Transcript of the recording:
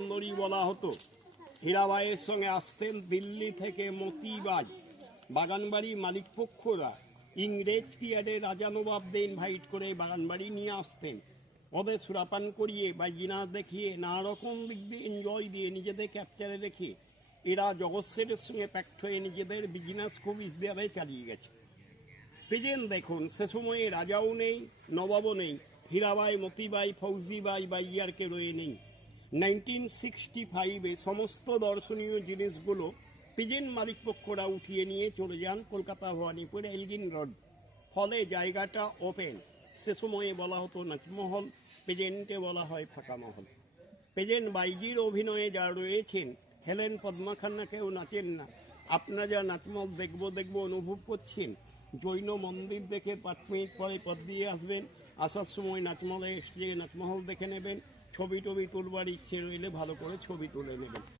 সুন্দরী বলা হতো। হীরাবাইয়ের সঙ্গে আসতেন দিল্লি থেকে মতিবাই। বাগানবাড়ি মালিকপক্ষরা ইংরেজ পিরিয়ডে রাজা নবাবদের ইনভাইট করে বাগানবাড়ি নিয়ে আসতেন। ওদের সুরাপান করিয়ে বা জিনাস দেখিয়ে নানা রকম দিক দিয়ে এনজয় দিয়ে নিজেদের ক্যাপচারে রেখে এরা জগৎ সেটের সঙ্গে প্যাক্ট হয়ে নিজেদের বিজনেস খুব ইসবিয়ারে চালিয়ে গেছে। প্রেজেন্ট দেখুন, সে সময়ে রাজাও নেই, নবাবও নেই, হীরাবাই, মতিবাই, ফৌজিবাই বা ইয়ারকে রয়ে নেই। 1965-এ সমস্ত দর্শনীয় জিনিসগুলো প্রেজেন্ট মালিকপক্ষরা উঠিয়ে নিয়ে চলে যান কলকাতা ভবানীপুর এলগিন রোড। ফলে জায়গাটা ওপেন। সে সময়ে বলা হতো নাচমহল, প্রেজেন্টে বলা হয় ফাঁকা মহল। প্রেজেন্ট বাইজির অভিনয়ে যারা রয়েছেন, হেলেন পদ্মা খান্না কেউ নাচেন না। আপনারা যা নাচমহল দেখবো অনুভব করছেন, জৈন মন্দির দেখে 5 মিনিট পরে পথ দিয়ে আসবেন, আসার সময় নাচমহলে এসে নাচমহল দেখে নেবেন, ছবি টবি তুলবার ইচ্ছে রইলে ভালো করে ছবি তুলে নেবেন।